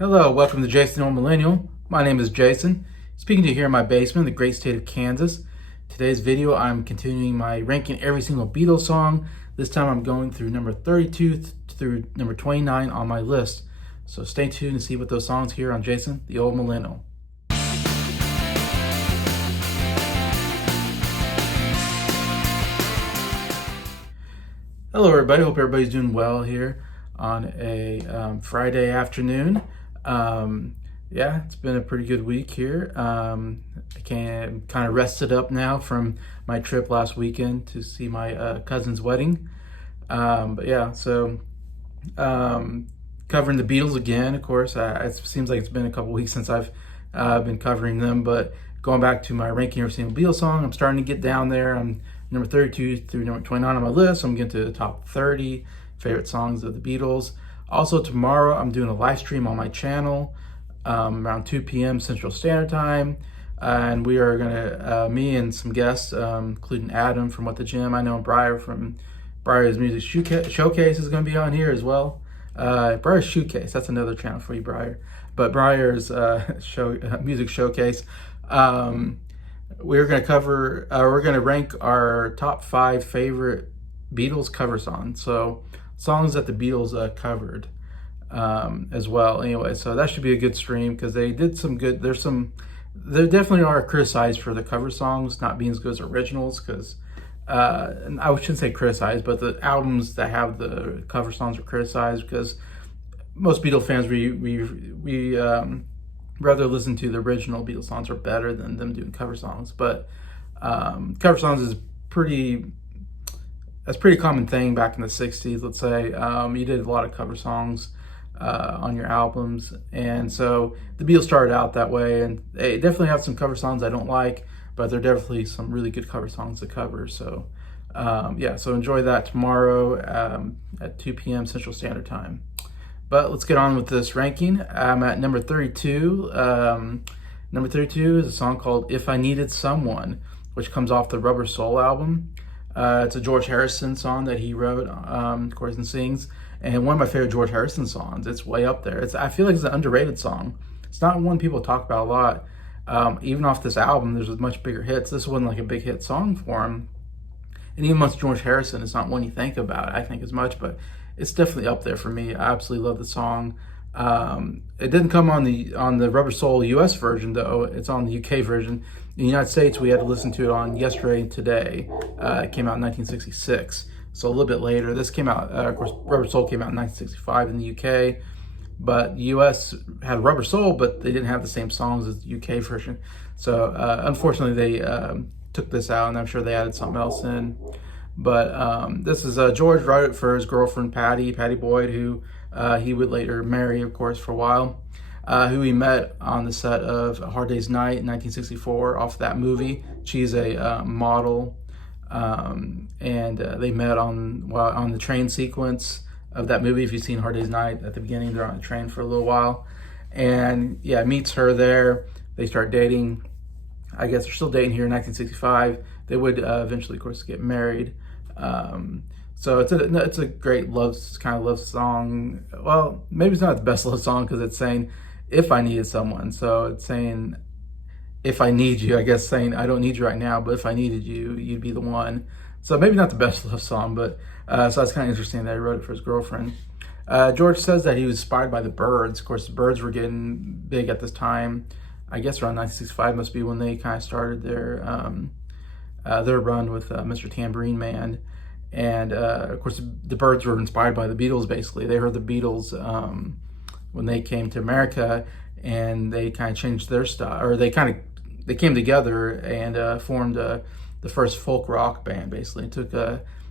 Hello, welcome to Jason the Old Millennial. My name is Jason, speaking to you here in my basement in the great state of Kansas. Today's video, I'm continuing my ranking every single Beatles song. This time I'm going through number 32 through number 29 on my list. So stay tuned to see what those songs here on Jason the Old Millennial. Hello everybody, hope everybody's doing well here on a Friday afternoon. Yeah, it's been a pretty good week here. I kind of rested up now from my trip last weekend to see my cousin's wedding. But yeah, so covering the Beatles again, of course. It seems like it's been a couple weeks since I've been covering them, but going back to my ranking every single Beatles song, I'm starting to get down there. I'm number 32 through number 29 on my list. I'm getting to the top 30 favorite songs of the Beatles. Also tomorrow, I'm doing a live stream on my channel around 2 p.m. Central Standard Time. And we are gonna, me and some guests, including Adam from What the Gym. I know Briar from Briar's Music Showcase is gonna be on here as well. Briar's Showcase, that's another channel for you, Briar. But Briar's Music Showcase. We're gonna rank our top 5 favorite Beatles cover songs. So songs that the Beatles covered as well. Anyway, so that should be a good stream because they did some good. They definitely are criticized for the cover songs not being as good as originals. Because and I shouldn't say criticized, but the albums that have the cover songs are criticized because most Beatles fans we rather listen to the original Beatles songs are better than them doing cover songs. But cover songs is that's a pretty common thing back in the 60s, let's say. You did a lot of cover songs on your albums. And so the Beatles started out that way. And they definitely have some cover songs I don't like, but there are definitely some really good cover songs to cover. So yeah, so enjoy that tomorrow at 2 p.m. Central Standard Time. But let's get on with this ranking. I'm at number 32. Number 32 is a song called If I Needed Someone, which comes off the Rubber Soul album. It's a George Harrison song that he wrote, of course, and sings. And one of my favorite George Harrison songs. It's way up there. I feel like it's an underrated song. It's not one people talk about a lot. Even off this album, there's much bigger hits. This wasn't like a big hit song for him. And even amongst George Harrison, it's not one you think about, I think, as much, but it's definitely up there for me. I absolutely love the song. It didn't come on the Rubber Soul US version, though. It's on the UK version. In the United States, we had to listen to it on Yesterday and Today. It came out in 1966, so a little bit later. This came out, of course, Rubber Soul came out in 1965 in the UK, but the US had Rubber Soul, but they didn't have the same songs as the UK version. So unfortunately, they took this out, and I'm sure they added something else in. But this is George wrote it for his girlfriend Patty Boyd, who he would later marry, of course, for a while, who he met on the set of A Hard Day's Night in 1964 off that movie. She's a model, and they met on the train sequence of that movie. If you've seen Hard Day's Night, at the beginning, they're on a train for a little while. And yeah, meets her there. They start dating. I guess they're still dating here in 1965. They would eventually, of course, get married. So it's a great love song. Well, maybe it's not the best love song because it's saying if I needed someone. So it's saying if I need you, I guess saying I don't need you right now, but if I needed you, you'd be the one. So maybe not the best love song, but so that's kind of interesting that he wrote it for his girlfriend. George says that he was inspired by the Byrds. Of course, the Byrds were getting big at this time. I guess around 1965 must be when they kind of started their run with Mr. Tambourine Man. And of course, the Byrds were inspired by the Beatles, basically. They heard the Beatles when they came to America, and they kind of changed their style, or they came together and formed the first folk rock band, basically. It took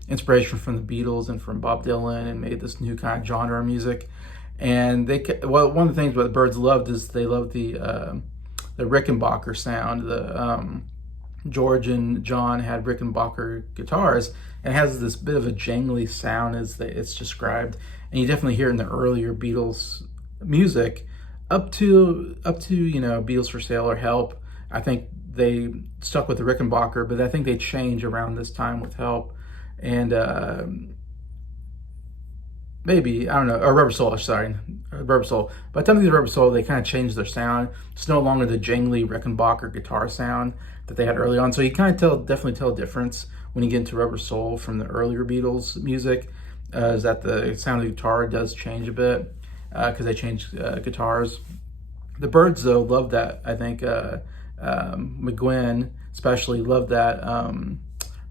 inspiration from the Beatles and from Bob Dylan and made this new kind of genre of music. And one of the things what the Byrds loved is they loved the Rickenbacker sound. George and John had Rickenbacker guitars, and it has this bit of a jangly sound as it's described, and you definitely hear it in the earlier Beatles music up to Beatles for Sale or Help. I think they stuck with the Rickenbacker, but I think they changed around this time with Help, and maybe, I don't know, or Rubber Soul, sorry, Rubber Soul. By the time they did Rubber Soul, they kind of changed their sound. It's no longer the jangly Rickenbacker guitar sound that they had early on. So you kind of definitely tell a difference when you get into Rubber Soul from the earlier Beatles music, is that the sound of the guitar does change a bit because they changed guitars. The Byrds, though, loved that. I think McGuinn especially loved that.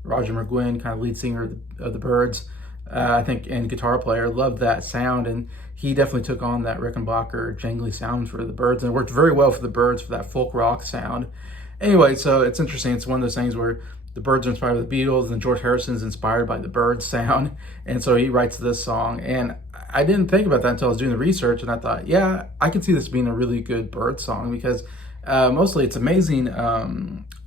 Roger McGuinn, kind of lead singer of the Byrds, I think, and guitar player, loved that sound, and he definitely took on that Rickenbacker jangly sound for the Byrds, and it worked very well for the Byrds for that folk rock sound. Anyway, so it's interesting. It's one of those things where the Byrds are inspired by the Beatles, and George Harrison's inspired by the Byrds sound, and so he writes this song. And I didn't think about that until I was doing the research, and I thought, yeah, I could see this being a really good Byrds song because mostly it's amazing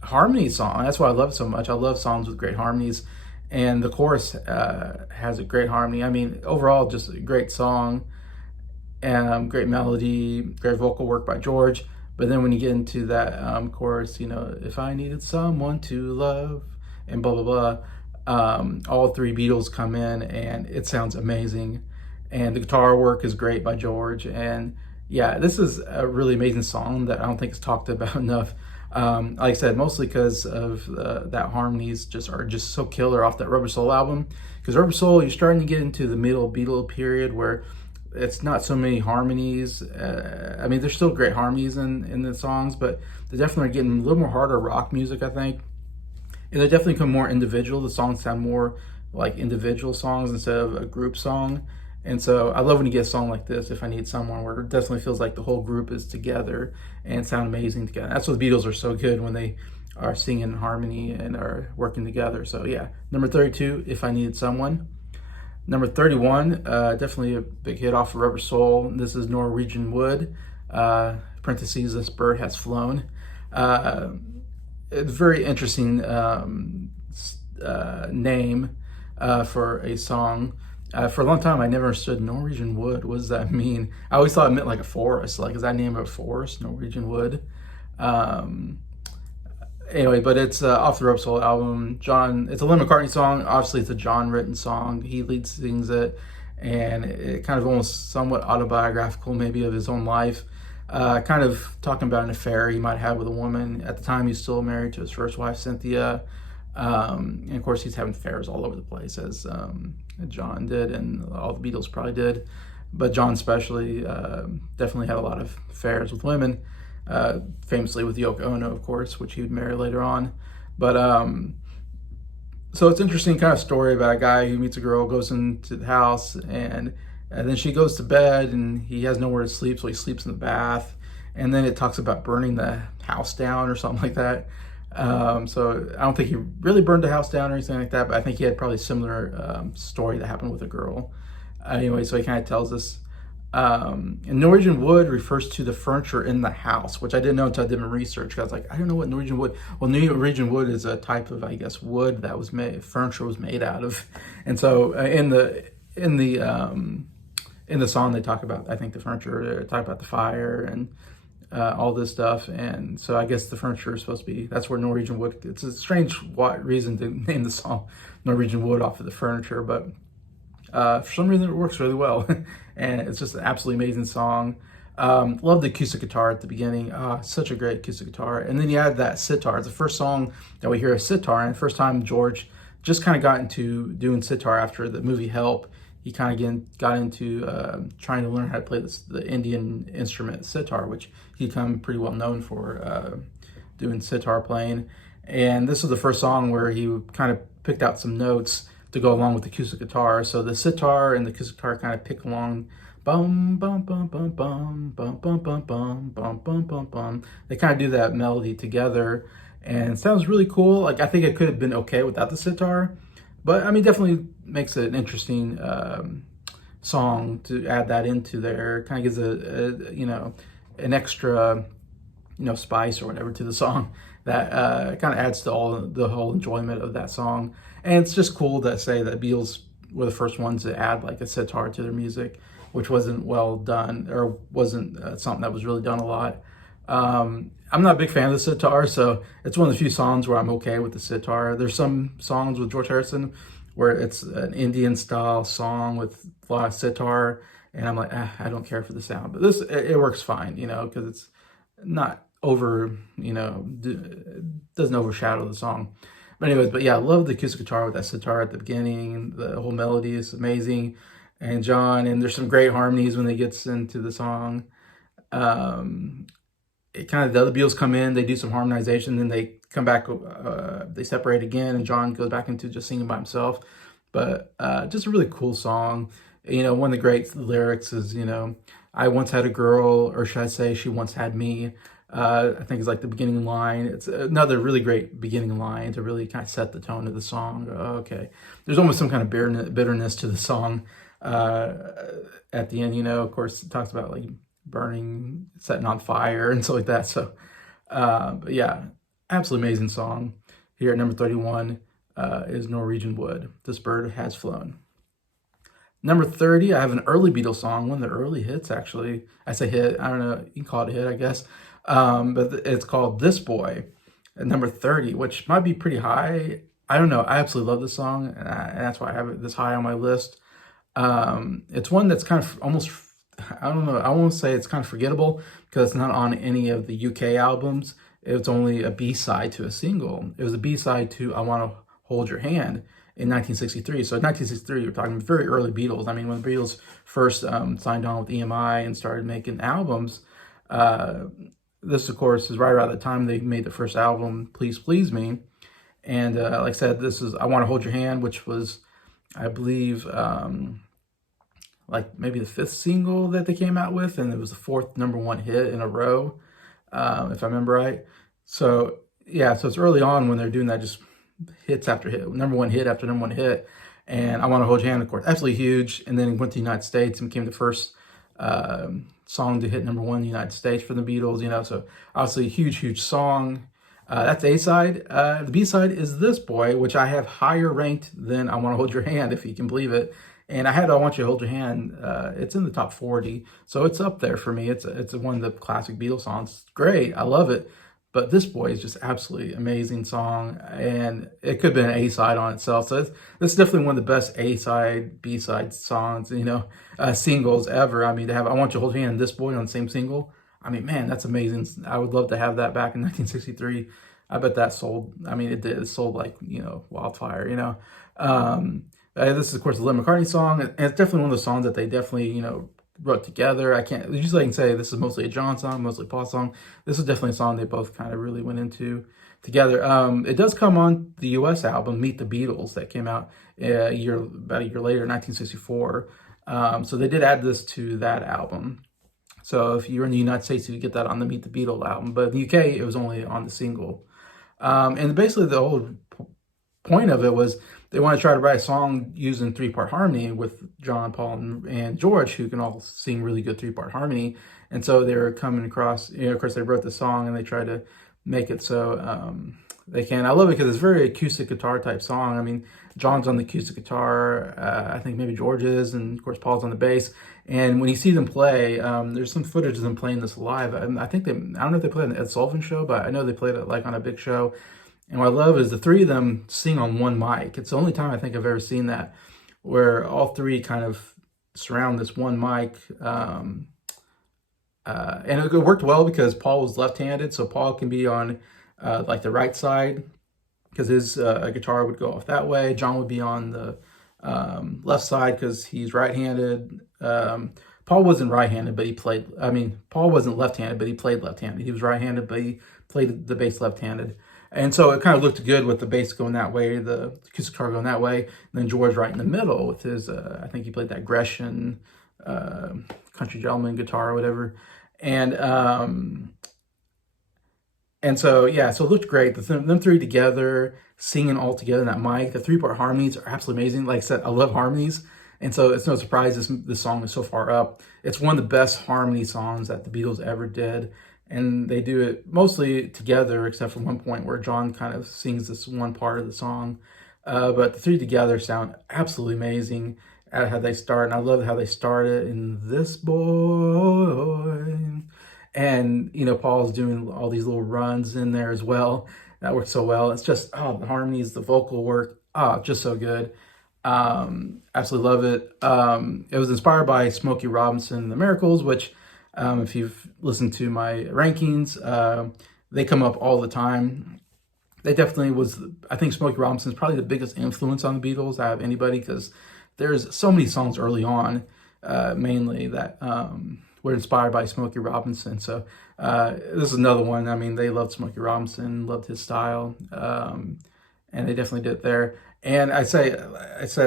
harmony song. That's why I love it so much. I love songs with great harmonies, and the chorus has a great harmony. I mean, overall, just a great song, and great melody, great vocal work by George. But then when you get into that chorus, you know, if I needed someone to love, and blah, blah, blah, all three Beatles come in, and it sounds amazing. And the guitar work is great by George. And yeah, this is a really amazing song that I don't think is talked about enough. Like I said, mostly because of that harmonies are just so killer off that Rubber Soul album. Because Rubber Soul, you're starting to get into the middle Beatle period where it's not so many harmonies. I mean, there's still great harmonies in the songs, but they definitely are getting a little more harder rock music, I think. And they definitely become more individual. The songs sound more like individual songs instead of a group song. And so I love when you get a song like this, If I Need Someone, where it definitely feels like the whole group is together and sound amazing together. That's what the Beatles are so good, when they are singing in harmony and are working together. So yeah, number 32, If I Needed Someone. Number 31, definitely a big hit off of Rubber Soul. This is Norwegian Wood. Parentheses, this bird has flown. A very interesting name for a song. For a long time, I never understood Norwegian Wood. What does that mean? I always thought it meant like a forest. Like, is that name of a forest, Norwegian Wood? Anyway, but it's off the Rubber Soul album. It's a Lennon McCartney song. Obviously, it's a John written song. He lead sings it, and it kind of almost somewhat autobiographical, maybe, of his own life. Kind of talking about an affair he might have with a woman. At the time, he's still married to his first wife, Cynthia. And of course, he's having affairs all over the place, as John did, and all the Beatles probably did. But John especially definitely had a lot of affairs with women, famously with Yoko Ono, of course, which he would marry later on. But so it's an interesting kind of story about a guy who meets a girl, goes into the house, and then she goes to bed, and he has nowhere to sleep, so he sleeps in the bath. And then it talks about burning the house down or something like that. So I don't think he really burned the house down or anything like that, but I think he had probably a similar story that happened with a girl. Anyway, so he kind of tells us. And Norwegian Wood refers to the furniture in the house, which I didn't know until I did my research. Because I was like, I don't know what Norwegian Wood. Well, Norwegian Wood is a type of, I guess, wood that was made, furniture was made out of. And so in the song, they talk about, I think, the furniture. They talk about the fire and all this stuff. And so I guess the furniture is supposed to be, that's where Norwegian Wood, it's a strange reason to name the song Norwegian Wood off of the furniture, but for some reason it works really well. And it's just an absolutely amazing song. Love the acoustic guitar at the beginning. Such a great acoustic guitar. And then you add that sitar. It's the first song that we hear a sitar, and the first time George just kind of got into doing sitar after the movie Help. He kind of got into trying to learn how to play the Indian instrument sitar, which he become pretty well known for doing sitar playing. And this was the first song where he kind of picked out some notes to go along with the acoustic guitar. So the sitar and the acoustic guitar kind of pick along, bum bum bum bum bum bum bum bum bum bum bum bum bum. They kind of do that melody together, and it sounds really cool. Like, I think it could have been okay without the sitar. But I mean, definitely makes it an interesting song to add that into there. Kind of gives an extra spice or whatever to the song that kind of adds to the whole enjoyment of that song. And it's just cool to say that Beatles were the first ones to add like a sitar to their music, which wasn't well done, or wasn't something that was really done a lot. I'm not a big fan of the sitar, so it's one of the few songs where I'm okay with the sitar. There's some songs with George Harrison where it's an Indian style song with a lot of sitar, and I'm like, I don't care for the sound, but this it works fine, because it's not over, doesn't overshadow the song. But anyways, but yeah, I love the acoustic guitar with that sitar at the beginning. The whole melody is amazing, and there's some great harmonies when they gets into the song. Um, it kind of, the other Beatles come in, they do some harmonization, then they come back, they separate again, and John goes back into just singing by himself. But just a really cool song. One of the great lyrics is, I once had a girl, or should I say, she once had me. I think it's like the beginning line. It's another really great beginning line to really kind of set the tone of the song. Okay, there's almost some kind of bitterness to the song at the end. Of course, it talks about like burning, setting on fire, and stuff like that. So, but yeah, absolutely amazing song. Here at number 31 is Norwegian Wood. This bird has flown. Number 30, I have an early Beatles song, one of the early hits, actually. I say hit, I don't know, you can call it a hit, I guess. But it's called This Boy at number 30, which might be pretty high. I don't know. I absolutely love this song, and that's why I have it this high on my list. It's one that's kind of almost, I don't know, I won't say it's kind of forgettable because it's not on any of the UK albums. It's only a B-side to a single. It was a B-side to I Want to Hold Your Hand in 1963. So in 1963, you're talking very early Beatles. I mean, when the Beatles first signed on with EMI and started making albums, this, of course, is right around the time they made the first album, Please Please Me. And like I said, this is I Want to Hold Your Hand, which was, I believe, like maybe the 5th single that they came out with, and it was the 4th #1 hit in a row, if I remember right. So yeah, so it's early on when they're doing that, just hits after hit, #1 hit after #1 hit. And I Want to Hold Your Hand, of course, absolutely huge. And then it went to the United States and became the first song to hit #1 in the United States for the Beatles, so obviously a huge song. That's A-side. The B-side is This Boy, which I have higher ranked than I Want to Hold Your Hand, if you can believe it. And I had I Want You to Hold Your Hand. It's in the top 40, so it's up there for me. It's one of the classic Beatles songs. Great, I love it. But This Boy is just absolutely amazing song, and it could have been an A-side on itself. So it's definitely one of the best A-side, B-side songs, singles ever. I mean, to have I Want You to Hold Your Hand and This Boy on the same single, I mean, man, that's amazing. I would love to have that back in 1963. I bet that sold, I mean, it did. It sold like, wildfire, This is, of course, a Lennon McCartney song, and it's definitely one of those songs that they definitely, wrote together. Usually I can say this is mostly a John song, mostly a Paul song. This is definitely a song they both kind of really went into together. It does come on the US album, Meet the Beatles, that came out about a year later, 1964. So they did add this to that album. So if you're in the United States, you get that on the Meet the Beatles album. But in the UK, it was only on the single. And basically the whole point of it was they want to try to write a song using 3-part harmony with John, Paul, and George, who can all sing really good 3-part harmony. And so they were coming across, of course, they wrote the song and they tried to make it so they can. I love it because it's a very acoustic guitar type song. I mean, John's on the acoustic guitar, I think maybe George is, and of course Paul's on the bass. And when you see them play, there's some footage of them playing this live. I think I don't know if they played on the Ed Sullivan Show, but I know they played it like on a big show. And what I love is the 3 of them sing on one mic. It's the only time I think I've ever seen that, where all 3 kind of surround this one mic. And it worked well because Paul was left-handed, so Paul can be on like the right side because his guitar would go off that way. John would be on the left side because he's right-handed. Paul wasn't right-handed, but he played. I mean, Paul wasn't left-handed, but he played left-handed. He was right-handed, but he played the bass left-handed. And so it kind of looked good with the bass going that way, the acoustic guitar going that way, and then George right in the middle with his, I think he played that Gresham country gentleman guitar or whatever. And so, yeah, so it looked great. Them 3 together, singing all together in that mic. The 3-part harmonies are absolutely amazing. Like I said, I love harmonies. And so it's no surprise this song is so far up. It's one of the best harmony songs that the Beatles ever did. And they do it mostly together, except for one point where John kind of sings this one part of the song. But the 3 together sound absolutely amazing at how they start. And I love how they start it in This Boy. And, Paul's doing all these little runs in there as well. That works so well. It's just, the harmonies, the vocal work, just so good. Absolutely love it. It was inspired by Smokey Robinson and the Miracles, which, if you've listened to my rankings, they come up all the time. They definitely was, I think Smokey Robinson is probably the biggest influence on the Beatles out of anybody, because there's so many songs early on, mainly that were inspired by Smokey Robinson. So this is another one. I mean, they loved Smokey Robinson, loved his style, and they definitely did it there. And I said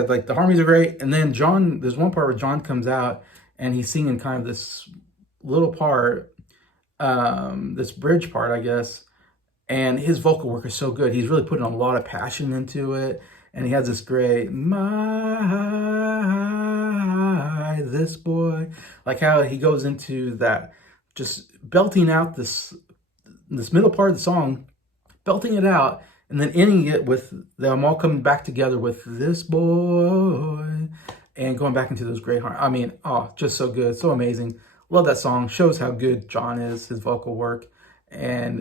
like the harmonies are great, and then John, there's one part where John comes out and he's singing kind of this little part, this bridge part, I guess. And his vocal work is so good. He's really putting a lot of passion into it. And he has this great, this boy. Like how he goes into that, just belting out this middle part of the song, belting it out, and then ending it with them all coming back together with this boy, and going back into those great harmonies. I mean, oh, just so good, so amazing. Love that song. Shows how good John is, his vocal work, and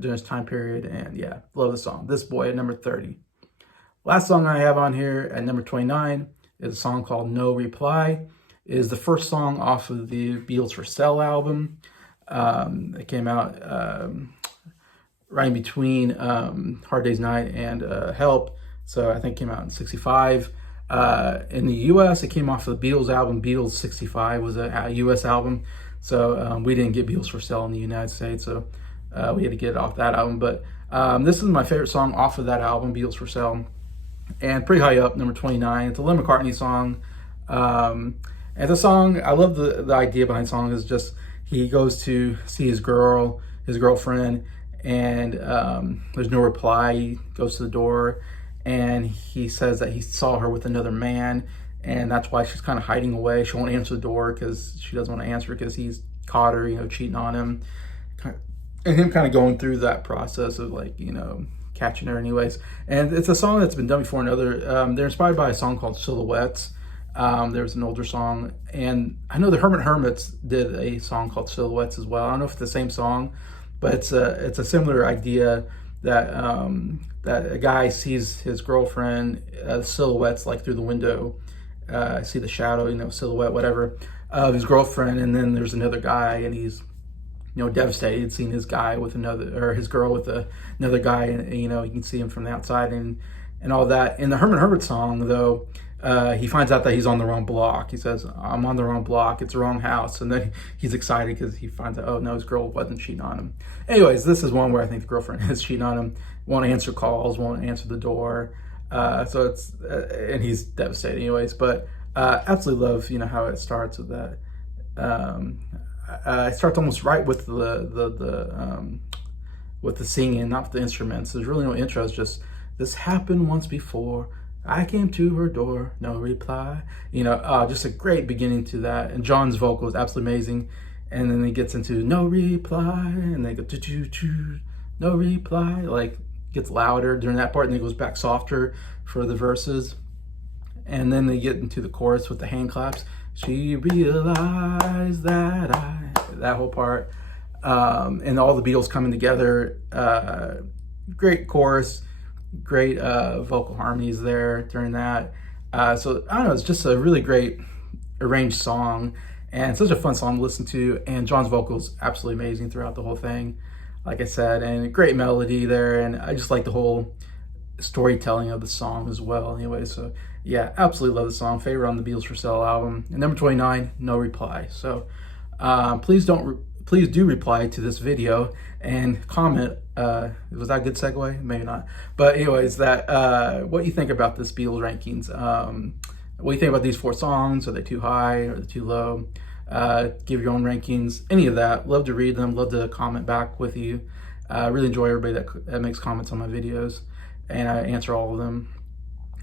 during his time period. And yeah, love the song. This Boy at number 30. Last song I have on here at number 29 is a song called No Reply. It is the first song off of the Beatles for Sale album. It came out right in between Hard Day's Night and Help. So I think it came out in 65. In the US, it came off of the Beatles album. Beatles 65 was a US album. So we didn't get Beatles for Sale in the United States. So we had to get it off that album. But this is my favorite song off of that album, Beatles for Sale. And pretty high up, number 29. It's a Lennon McCartney song. And the song, I love the idea behind the song is just he goes to see his girlfriend, and there's no reply. He goes to the door, and he says that he saw her with another man, and that's why she's kind of hiding away. She won't answer the door because she doesn't want to answer because he's caught her, cheating on him. And him kind of going through that process of catching her anyways. And it's a song that's been done before in other, they're inspired by a song called Silhouettes. There was an older song, and I know the Hermits did a song called Silhouettes as well. I don't know if it's the same song, but it's a similar idea that that a guy sees his girlfriend silhouettes like through the window. See the shadow, silhouette, whatever, of his girlfriend, and then there's another guy, and he's devastated seeing his guy with his girl with another guy, and you can see him from the outside and all that. In the Herbert song, though, he finds out that he's on the wrong block. He says, "I'm on the wrong block. It's the wrong house." And then he's excited because he finds out, oh no, his girl wasn't cheating on him. Anyways, this is one where I think the girlfriend is cheating on him. Won't answer calls, won't answer the door. So it's and he's devastated anyways. But absolutely love how it starts with that. It starts almost right with with the singing, not the instruments. There's really no intro. It's just, this happened once before. I came to her door, no reply. Just a great beginning to that. And John's vocal is absolutely amazing. And then he gets into no reply, and they go choo, no reply. Like, gets louder during that part, and then it goes back softer for the verses. And then they get into the chorus with the hand claps. She realized that whole part. And all the Beatles coming together. Great chorus. Great vocal harmonies there during that. So I don't know, it's just a really great arranged song, and such a fun song to listen to. And John's vocals absolutely amazing throughout the whole thing, like I said, and a great melody there. And I just like the whole storytelling of the song as well. Anyway, so yeah, absolutely love the song. Favorite on the Beatles for Sale album. And number 29, No Reply. So please do reply to this video and comment. Was that a good segue? Maybe not. But anyways, what you think about this Beatles rankings. What do you think about these 4 songs? Are they too high? Are they too low? Give your own rankings. Any of that. Love to read them. Love to comment back with you. I really enjoy everybody that makes comments on my videos, and I answer all of them.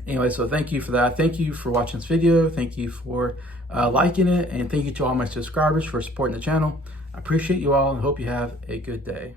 Anyway, so thank you for that. Thank you for watching this video. Thank you for liking it, and thank you to all my subscribers for supporting the channel. I appreciate you all and hope you have a good day.